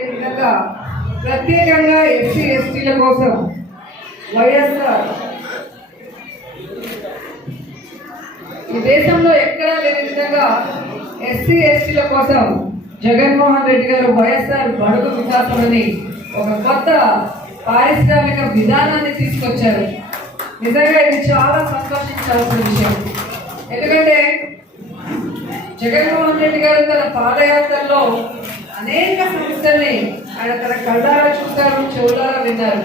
లేని విధంగా ప్రత్యేకంగా ఎస్సీ ఎస్టీల కోసం వైఎస్ఆర్ ఈ దేశంలో ఎక్కడా లేని విధంగా ఎస్సీ ఎస్టీల కోసం జగన్మోహన్ రెడ్డి గారు వైఎస్ఆర్ బడుగు వికాసం అని ఒక కొత్త పారిశ్రామిక విధానాన్ని తీసుకొచ్చారు. నిజంగా ఇది చాలా సంతోషించాల్సిన విషయం. ఎందుకంటే జగన్మోహన్ రెడ్డి గారు తన పాదయాత్రలో అనేక సమస్యల్ని ఆయన తన కళ్ళారా చూశారు చెవులారా విన్నారు.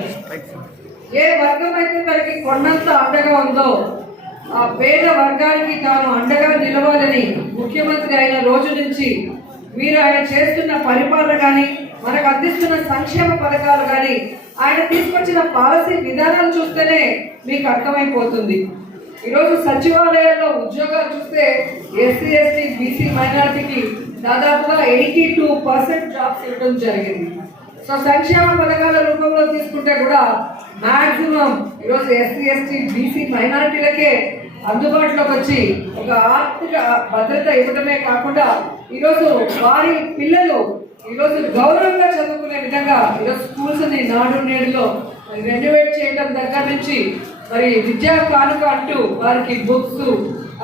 ఏ వర్గం అయితే తనకి కొండంత అండగా ఉందో ఆ పేద వర్గానికి తాను అండగా నిలవాలని ముఖ్యమంత్రి అయిన రోజు నుంచి మీరు ఆయన చేస్తున్న పరిపాలన కానీ మనకు అందిస్తున్న సంక్షేమ పథకాలు కానీ ఆయన తీసుకొచ్చిన పాలసీ విధానాలు చూస్తేనే మీకు అర్థమైపోతుంది. ఈరోజు సచివాలయాల్లో ఉద్యోగాలు చూస్తే ఎస్సీ ఎస్టీ బీసీ మైనార్టీకి దాదాపుగా ఎయిటీ టూ పర్సెంట్ జాబ్స్ ఇవ్వడం జరిగింది. సో సంక్షేమ పథకాల రూపంలో తీసుకుంటే కూడా మాక్సిమం ఈరోజు ఎస్సీ ఎస్టీ బీసీ మైనార్టీలకే అందుబాటులోకి వచ్చి ఒక ఆర్థిక భద్రత ఇవ్వడమే కాకుండా ఈరోజు వారి పిల్లలు ఈరోజు గౌరవంగా చదువుకునే విధంగా ఈరోజు స్కూల్స్ని నాడు నేడులో రెన్యువేట్ చేయడం దగ్గర నుంచి మరి విద్యా కానుక అంటూ వారికి బుక్స్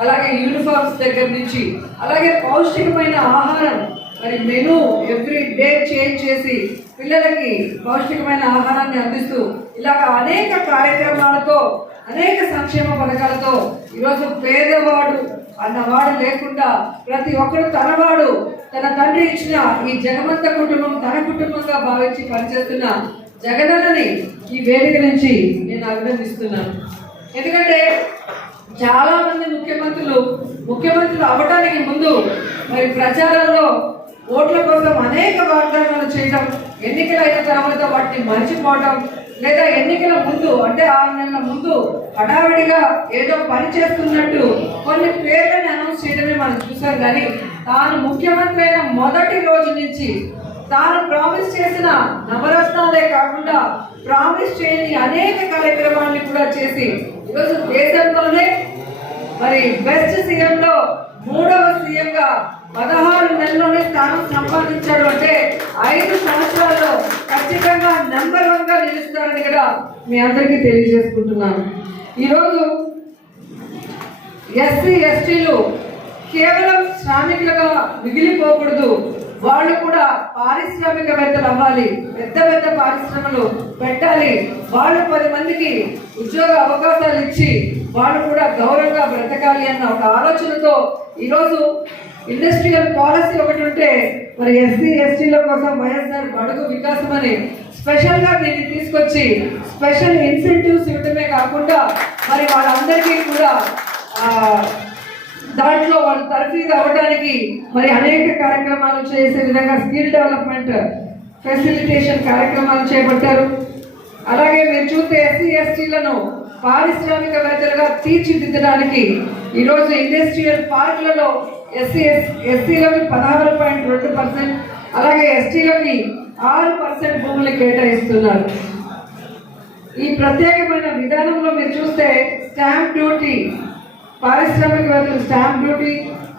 అలాగే యూనిఫామ్స్ దగ్గర నుంచి అలాగే పౌష్టికమైన ఆహారం మరి మెను ఎవ్రీ డే చేంజ్ చేసి పిల్లలకి పౌష్టికమైన ఆహారాన్ని అందిస్తూ ఇలాగ అనేక కార్యక్రమాలతో అనేక సంక్షేమ పథకాలతో ఈరోజు పేదవాడు అన్నవాడు లేకుండా ప్రతి ఒక్కరు తనవాడు తన తండ్రి ఇచ్చిన ఈ జగమంత కుటుంబం తన కుటుంబంగా భావించి పనిచేస్తున్న జగనన్నని ఈ వేదిక నుంచి నేను అభినందిస్తున్నాను. ఎందుకంటే చాలా మంది ముఖ్యమంత్రులు ముఖ్యమంత్రులు అవ్వడానికి ముందు మరి ప్రచారంలో ఓట్ల కోసం అనేక వాగ్దానాలు చేయడం ఎన్నికలు అయిన తర్వాత వాటిని మర్చిపోవడం లేదా ఎన్నికల ముందు అంటే ఆరు నెలల ముందు హడావిడిగా ఏదో పని చేస్తున్నట్టు కొన్ని పేర్లను అనౌన్స్ చేయడమే మనం చూసాం. కానీ తాను ముఖ్యమంత్రి అయిన మొదటి రోజు నుంచి తాను ప్రామిస్ చేసిన నవరత్నాలే కాకుండా ప్రామిస్ చేయని అనేక కార్యక్రమాన్ని కూడా చేసి ఈరోజు దేశంలోనే మరి బెస్ట్ సీఎం లో మూడవ సీఎం గా పదహారు నెలల్లోనే స్థానం సంపాదించాడు అంటే ఐదు సంవత్సరాల్లో ఖచ్చితంగా నెంబర్ వన్గా నిలుస్తారని కూడా మీ అందరికీ తెలియజేసుకుంటున్నాను. ఈరోజు ఎస్సీ ఎస్టీలు కేవలం శ్రామికులుగా మిగిలిపోకూడదు. వాళ్ళు కూడా పారిశ్రామికవేత్తలు అవ్వాలి. పెద్ద పెద్ద పారిశ్రమలు పెట్టాలి. వాళ్ళు పది మందికి ఉద్యోగ అవకాశాలు ఇచ్చి వాళ్ళు కూడా గౌరవంగా బ్రతకాలి అన్న ఒక ఆలోచనతో ఈరోజు ఇండస్ట్రియల్ పాలసీ ఒకటి ఉంటే మరి ఎస్సీ ఎస్టీల కోసం వైఎస్ఆర్ బడుగు వికాసం అని స్పెషల్గా దీన్ని తీసుకొచ్చి స్పెషల్ ఇన్సెంటివ్స్ ఇవ్వడమే కాకుండా మరి వాళ్ళందరికీ కూడా దాంట్లో వాళ్ళు తరఫీదు అవ్వడానికి మరి అనేక కార్యక్రమాలు చేసే విధంగా స్కిల్ డెవలప్మెంట్ ఫెసిలిటేషన్ కార్యక్రమాలు చేపట్టారు. అలాగే మీరు చూస్తే ఎస్సీ ఎస్టీలను పారిశ్రామికవేత్తలుగా తీర్చిదిద్దడానికి ఈరోజు ఇండస్ట్రియల్ పార్కులలో ఎస్సీ ఎస్సీలకి పదహారు పాయింట్ రెండు పర్సెంట్ అలాగే ఎస్టీలకి ఆరు పర్సెంట్ భూములు కేటాయిస్తున్నారు. ఈ ప్రత్యేకమైన విధానంలో మీరు చూస్తే స్టాంప్ డ్యూటీ పారిశ్రామికవేత్తలు స్టాంప్ డ్యూటీ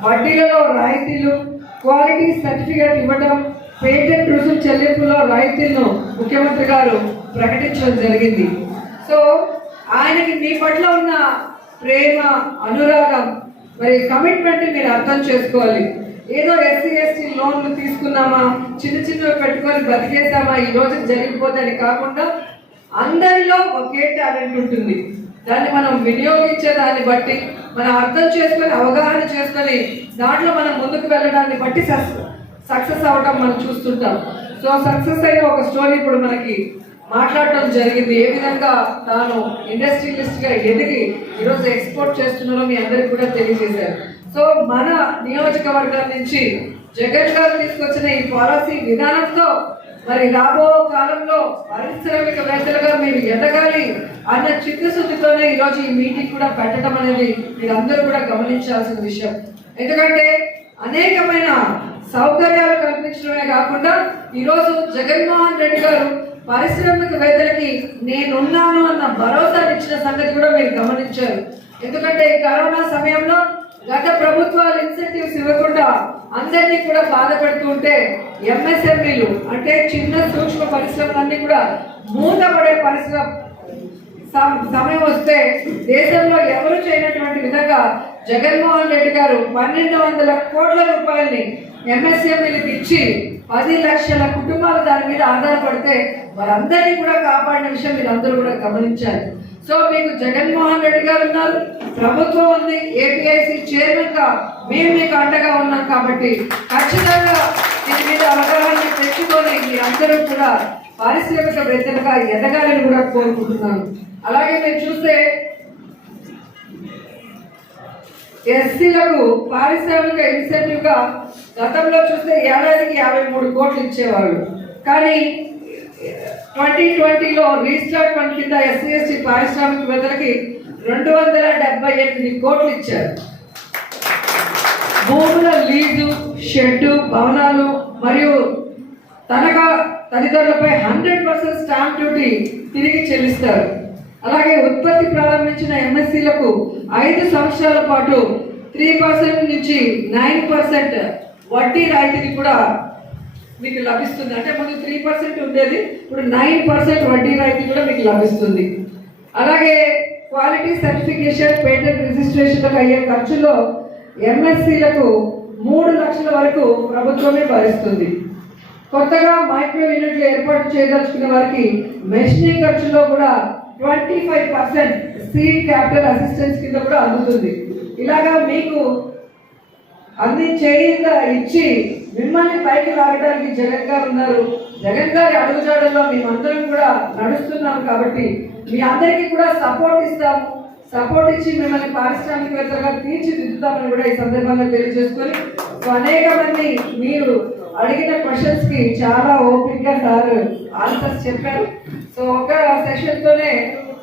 వడ్డీలలో రాయితీలు క్వాలిటీ సర్టిఫికేట్ ఇవ్వడం పేటెంట్ రుసుము చెల్లింపులో రాయితీలను ముఖ్యమంత్రి గారు ప్రకటించడం జరిగింది. సో ఆయనకి మీ పట్ల ఉన్న ప్రేమ అనురాగం మరి కమిట్మెంట్ మీరు అర్థం చేసుకోవాలి. ఏదో ఎస్సీ ఎస్టీ లోన్లు తీసుకున్నామా చిన్న చిన్నవి పెట్టుకొని బతికేసామా ఈ రోజు జరిగిపోతుంది కాకుండా అందరిలో ఒకే టాలెంట్ ఉంటుంది. దాన్ని మనం వినియోగించే దాన్ని బట్టి మనం అర్థం చేసుకొని అవగాహన చేసుకొని దాంట్లో మనం ముందుకు వెళ్ళడాన్ని బట్టి సక్సెస్ అవ్వటం మనం చూస్తుంటాం. సో సక్సెస్ అయిన ఒక స్టోరీ ఇప్పుడు మనకి మాట్లాడటం జరిగింది. ఏ విధంగా తాను ఇండస్ట్రియలిస్ట్గా ఎదిగి ఈరోజు ఎక్స్పోర్ట్ చేస్తున్నారో మీ అందరికి కూడా తెలియజేశారు. సో మన నియోజకవర్గం నుంచి జగన్ గారు తీసుకొచ్చిన ఈ పాలసీ విధానంతో మరి రాబో కాలంలో పారిశ్రామికవేత్తలుగా మీరు ఎదగాలి అన్న చిత్తశుద్ధితోనే ఈరోజు ఈ మీటింగ్ కూడా పెట్టడం అనేది మీరందరూ కూడా గమనించాల్సిన విషయం. ఎందుకంటే అనేకమైన సౌకర్యాలు కల్పించడమే కాకుండా ఈరోజు జగన్మోహన్ రెడ్డి గారు పారిశ్రామికవేత్తలకి నేనున్నాను అన్న భరోసా ఇచ్చిన సంగతి కూడా మీరు గమనించారు. ఎందుకంటే కరోనా సమయంలో గత ప్రభుత్వాలు ఇన్సెంటివ్స్ ఇవ్వకుండా అందరినీ కూడా బాధ పెడుతుంటే ఎంఎస్ఎంఈలు అంటే చిన్న సూక్ష్మ పరిశ్రమలన్నీ కూడా మూతపడే పరిశ్రమ సమయం వస్తే దేశంలో ఎవరు చేయనటువంటి విధంగా జగన్మోహన్ రెడ్డి గారు పన్నెండు వందల కోట్ల రూపాయల్ని ఎంఎస్ఎంఈలకు ఇచ్చి పది లక్షల కుటుంబాలు దాని మీద ఆధారపడితే వారందరినీ కూడా కాపాడిన విషయం మీరు అందరూ కూడా గమనించాలి. సో మీకు జగన్మోహన్ రెడ్డి గారు ఉన్నారు. ప్రభుత్వం ఉంది ఏపీఐసి చైర్మన్గా మేము మీకు అండగా ఉన్నాం కాబట్టి ఖచ్చితంగా దీని మీద అవగాహన తెచ్చుకొని మీరందరూ కూడా పారిశ్రామికవేత్తలుగా ఎదగాలని కూడా కోరుకుంటున్నాను. అలాగే మీరు చూస్తే ఎస్సీలకు పారిశ్రామిక ఇన్సెంటివ్గా గతంలో చూస్తే ఏడాదికి యాభై మూడు కోట్లు ఇచ్చేవాళ్ళు. కానీ ట్వంటీ ట్వంటీలో రీస్టార్ట్ ఫండ్ కింద ఎస్సీ ఎస్టీ పారిశ్రామికవేత్తలకి రెండు వందల డెబ్బై ఎనిమిది కోట్లు ఇచ్చారు. భూముల లీజు షెడ్డు భవనాలు మరియు తనఖా తదితరులపై హండ్రెడ్ పర్సెంట్ స్టాంప్ డ్యూటీ తిరిగి చెల్లిస్తారు. అలాగే ఉత్పత్తి ప్రారంభించిన ఎంఎస్సీలకు ఐదు సంవత్సరాల పాటు త్రీ పర్సెంట్ నుంచి నైన్ పర్సెంట్ వడ్డీ రాయితీని కూడా మీకు లభిస్తుంది. అంటే ముందు త్రీ పర్సెంట్ ఉండేది ఇప్పుడు నైన్ పర్సెంట్ వడ్డీ రాయితీ కూడా మీకు లభిస్తుంది. అలాగే క్వాలిటీ సర్టిఫికేషన్ పేటెంట్ రిజిస్ట్రేషన్లకు అయ్యే ఖర్చులో ఎంఎస్సీలకు మూడు లక్షల వరకు ప్రభుత్వమే భరిస్తుంది. కొత్తగా మైక్రో యూనిట్లు ఏర్పాటు చేయదలుచుకునే వారికి మెషినింగ్ ఖర్చులో కూడా twenty five percent seed capital assistance కింద కూడా అందుతుంది. ఇలాగా మీకు అన్ని చేయింద ఇచ్చి మిమ్మల్ని పైకి లాగడానికి జగన్ గారు ఉన్నారు. జగన్ గారి అడుగుజాడల్లో మేమందరం కూడా నడుస్తున్నాం కాబట్టి మీ అందరికీ కూడా సపోర్ట్ ఇస్తాము సపోర్ట్ ఇచ్చి మిమ్మల్ని పారిశ్రామికవేత్తలుగా తీర్చిదిద్దుతామని కూడా ఈ సందర్భంగా తెలియజేసుకొని సో అనేక మంది మీరు అడిగిన క్వశ్చన్స్కి చాలా ఓపిక్గా సార్ ఆన్సర్స్ చెప్పారు. సో ఒక సెషన్ తోనే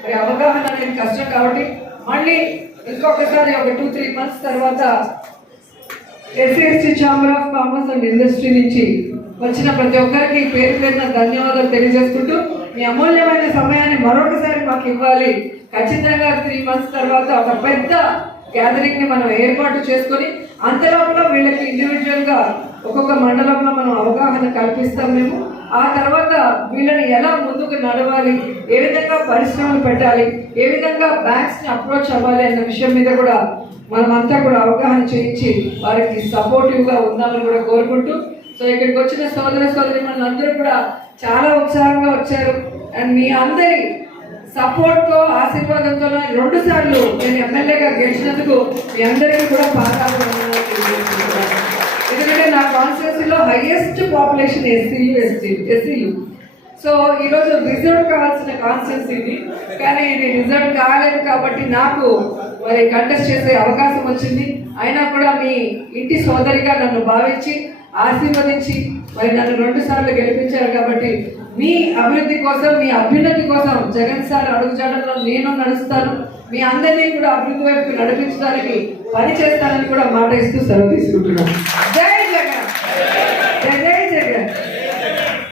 మరి అవగాహన అనేది కష్టం కాబట్టి మళ్ళీ ఇంకొకసారి ఒక టూ త్రీ మంత్స్ తర్వాత SC ST chamber of commerce and industry నుంచి వచ్చిన ప్రతి ఒక్కరికి పేరు పేరున ధన్యవాదాలు తెలియజేసుకుంటూ మీ అమూల్యమైన సమయాన్ని మరొకసారి మాకు ఇవ్వాలి. ఖచ్చితంగా త్రీ మంత్స్ తర్వాత ఒక పెద్ద గ్యాదరింగ్ని మనం ఏర్పాటు చేసుకొని అంతలోపల వీళ్ళకి ఇండివిజువల్గా ఒక్కొక్క మండలంలో మనం అవగాహన కల్పిస్తాం మేము. ఆ తర్వాత వీళ్ళని ఎలా ముందుకు నడవాలి ఏ విధంగా పరిశ్రమలు పెట్టాలి ఏ విధంగా బ్యాంక్స్ని అప్రోచ్ అవ్వాలి అన్న విషయం మీద కూడా మనమంతా కూడా అవగాహన చేయించి వారికి సపోర్టివ్గా ఉందామని కూడా కోరుకుంటూ సో ఇక్కడికి వచ్చిన సోదర సోదరి అందరూ కూడా చాలా ఉత్సాహంగా వచ్చారు. అండ్ మీ అందరి సపోర్ట్తో ఆశీర్వాదంతో రెండు సార్లు నేను ఎమ్మెల్యేగా గెలిచినందుకు మీ అందరికీ కూడా పాదాలు ఎందుకంటే నా కాన్స్టిట్యూన్సీలో హైయెస్ట్ పాపులేషన్ ఎస్సీలు ఎస్టీ ఎస్సీలు సో ఈరోజు రిజర్వ్ కావాల్సిన కాన్స్టిట్యూన్సీ కానీ ఇది రిజర్వ్ కాలేదు కాబట్టి నాకు మరి కంటెస్ట్ చేసే అవకాశం వచ్చింది. అయినా కూడా మీ ఇంటి సోదరిగా నన్ను భావించి ఆశీర్వదించి మరి నన్ను రెండు సార్లు గెలిపించారు కాబట్టి మీ అభివృద్ధి కోసం మీ అభ్యున్నతి కోసం జగన్ సార్ అడుగుజాడలో నేను నడుస్తాను. మీ అందరినీ కూడా అభివృద్ధి వైపు నడిపించడానికి పని చేస్తానని కూడా మాట ఇస్తూ సెలవు తీసుకుంటున్నాను.